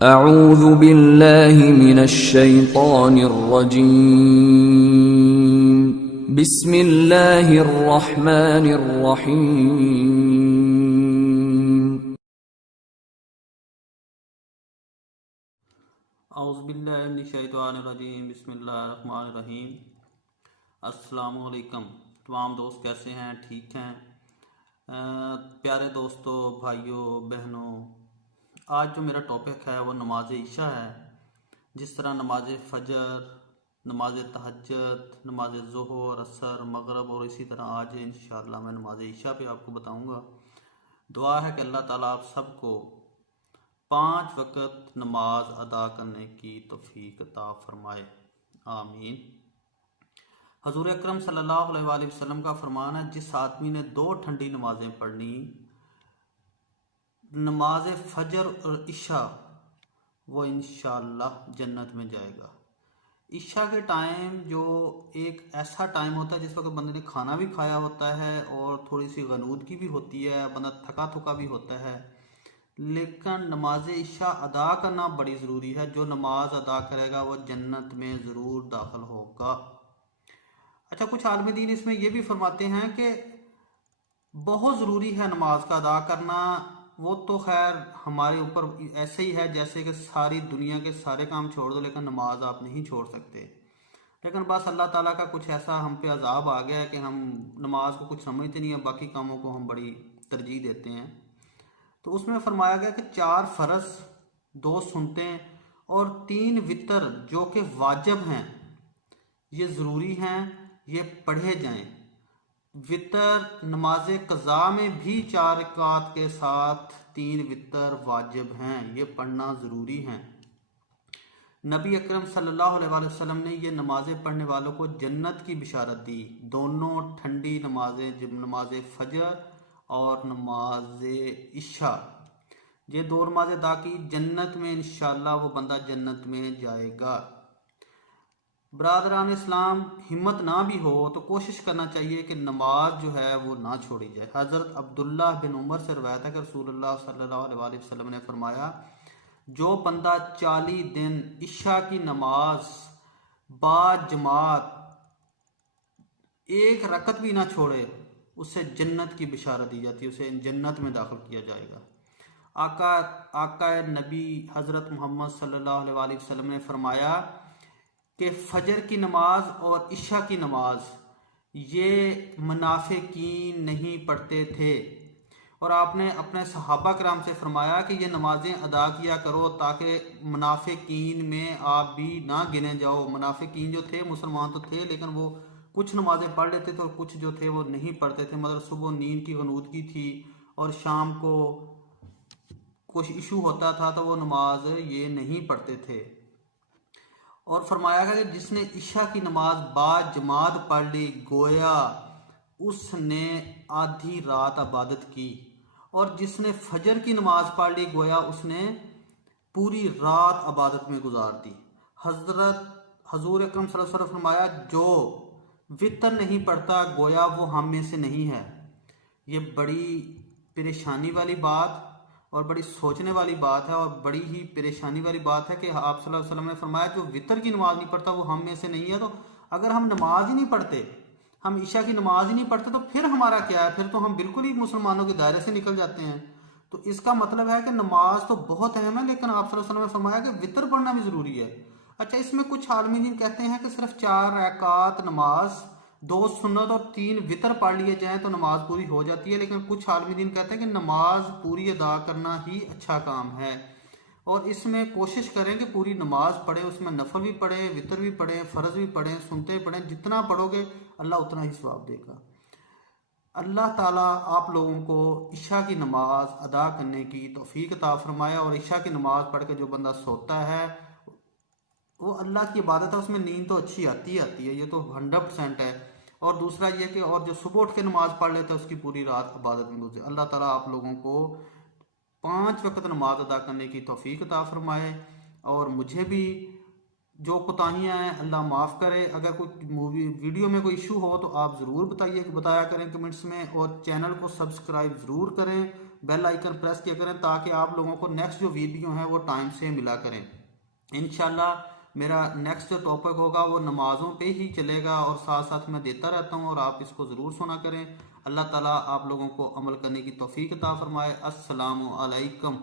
अऊज़ु बिल्लाहि मिनश्शैतानिर्रजीम। बिस्मिल्लाहिर्रहमानिर्रहीम। औज़ुबिल्लाहिमिनश्शैतानिर्रजीम बिस्मिल्लाहिर्रहमानिर्रहीम। अस्सलामु अलैकुम। तमाम दोस्त कैसे हैं? ठीक हैं? प्यारे दोस्तों, भाइयों, बहनों, आज जो मेरा टॉपिक है वो नमाज ईशा है। जिस तरह नमाज फजर, नमाज तहज्जुद, नमाज ज़ोहर, असर, मगरब और इसी तरह आज इंशाअल्लाह मैं नमाज ईशा पे आपको बताऊंगा। दुआ है कि अल्लाह ताला आप सबको 5 वक़्त नमाज अदा करने की तौफीक अता फरमाए, आमीन। हजूर अकरम सल्लल्लाहु अलैहि वसल्लम का फरमान है, जिस आदमी ने 2 ठंडी नमाजें पढ़नी, नमाज फजर और इशा, वो इंशाअल्लाह जन्नत में जाएगा। इशा के टाइम जो एक ऐसा टाइम होता है जिस वक्त बंदे ने खाना भी खाया होता है और थोड़ी सी गनूदगी भी होती है, बंदा थका थका भी होता है, लेकिन नमाज इशा अदा करना बड़ी ज़रूरी है। जो नमाज अदा करेगा वो जन्नत में ज़रूर दाखिल होगा। अच्छा, कुछ आलिम दीन इसमें यह भी फरमाते हैं कि बहुत ज़रूरी है नमाज का अदा करना। वो तो खैर हमारे ऊपर ऐसे ही है जैसे कि सारी दुनिया के सारे काम छोड़ दो लेकिन नमाज आप नहीं छोड़ सकते। लेकिन बस अल्लाह ताला का कुछ ऐसा हम पे अजाब आ गया है कि हम नमाज को कुछ समझते नहीं है, बाकी कामों को हम बड़ी तरजीह देते हैं। तो उसमें फरमाया गया कि 4 फ़र्ज, 2 सुन्नतें और 3 वितर जो कि वाजिब हैं, ये ज़रूरी हैं, ये पढ़े जाएं। वितर नमाज कज़ा में भी 4 रकात के साथ 3 वितर वाजिब हैं, ये पढ़ना ज़रूरी हैं। नबी अकरम सल्लल्लाहु अलैहि वसल्लम ने ये नमाज़ें पढ़ने वालों को जन्नत की बिशारत दी। दोनों ठंडी नमाजें, जब नमाज फजर और नमाज इशा, ये 2 नमाजें अदा की, जन्नत में इंशाअल्लाह वो बंदा जन्नत में जाएगा। बरादरान इस्लाम, हिम्मत ना भी हो तो कोशिश करना चाहिए कि नमाज जो है वो ना छोड़ी जाए। हज़रत अब्दुल्ला बिन उमर से रवायत है कि रसूलुल्लाह सल्लल्लाहु अलैहि वसल्लम ने फरमाया, जो बंदा 40 दिन इशा की नमाज बाद जमात एक रकत भी ना छोड़े, उसे जन्नत की बिशारत दी जाती है, उसे जन्नत में दाखिल किया जाएगा। आका नबी हज़रत मोहम्मद सल्लल्लाहु अलैहि वसल्लम ने फरमाया कि फजर की नमाज और इशा की नमाज ये मुनाफिकीन नहीं पढ़ते थे, और आपने अपने सहाबा कराम से फरमाया कि ये नमाजें अदा किया करो ताकि मुनाफिकीन में आप भी ना गिने जाओ। मुनाफिकीन जो थे मुसलमान तो थे लेकिन वो कुछ नमाजें पढ़ लेते थे और कुछ जो थे वो नहीं पढ़ते थे। मतलब सुबह नींद की गनूदगी थी और शाम को कुछ इशू होता था तो वो नमाज ये नहीं पढ़ते थे। और फरमाया गया कि जिसने इशा की नमाज बाद जमात पढ़ ली, गोया उसने आधी रात इबादत की, और जिसने फजर की नमाज पढ़ ली, गोया उसने पूरी रात इबादत में गुजार दी। हजूर अकरम सल्लल्लाहु अलैहि वसल्लम फरमाया, जो वितर नहीं पढ़ता गोया वो हम में से नहीं है। ये बड़ी परेशानी वाली बात और बड़ी सोचने वाली बात है, और बड़ी ही परेशानी वाली बात है कि आप सल्लल्लाहु अलैहि वसल्लम ने फरमाया जो वितर की नमाज नहीं पढ़ता वो हम में से नहीं है। तो अगर हम नमाज ही नहीं पढ़ते, हम ईशा की नमाज ही नहीं पढ़ते, तो फिर हमारा क्या है? फिर तो हम बिल्कुल ही मुसलमानों के दायरे से निकल जाते हैं। तो इसका मतलब है कि नमाज तो बहुत अहम है, लेकिन आप सल्लल्लाहु अलैहि वसल्लम ने फरमाया कि वितर पढ़ना भी ज़रूरी है। अच्छा, इसमें कुछ आलिम दीन कहते हैं कि सिर्फ 4 रकात नमाज, 2 सुन्नत और 3 वितर पढ़ लिए जाएं तो नमाज पूरी हो जाती है। लेकिन कुछ आलिम दीन कहते हैं कि नमाज पूरी अदा करना ही अच्छा काम है, और इसमें कोशिश करें कि पूरी नमाज पढ़ें, उसमें नफल भी पढ़ें, वितर भी पढ़ें, फ़र्ज भी पढ़ें, सुनते पढ़ें। जितना पढ़ोगे अल्लाह उतना ही सवाब देगा। अल्लाह ताला आप लोगों को इशा की नमाज अदा करने की तौफीक अता फरमाए। और इशा की नमाज पढ़ के जो बंदा सोता है वो अल्लाह की इबादत है, उसमें नींद तो अच्छी आती है, ये तो 100% है। और दूसरा ये कि और जो सुबह उठ के नमाज पढ़ लेता है उसकी पूरी रात इबादत में गुजरे। अल्लाह ताला आप लोगों को 5 वक्त नमाज अदा करने की तौफीक अता फरमाए, और मुझे भी जो कोताहियाँ हैं अल्लाह माफ़ करे। अगर कोई वीडियो में कोई इशू हो तो आप ज़रूर बताया करें कमेंट्स में, और चैनल को सब्सक्राइब ज़रूर करें। बेल आइकन प्रेस किया करें ताकि आप लोगों को नेक्स्ट जो वीडियो है वो टाइम से मिला करें। इंशाल्लाह मेरा नेक्स्ट जो टॉपिक होगा वो नमाज़ों पे ही चलेगा और साथ साथ मैं देता रहता हूँ और आप इसको ज़रूर सुना करें। अल्लाह ताला आप लोगों को अमल करने की तौफीक अता फरमाए। अस्सलामु अलैकुम।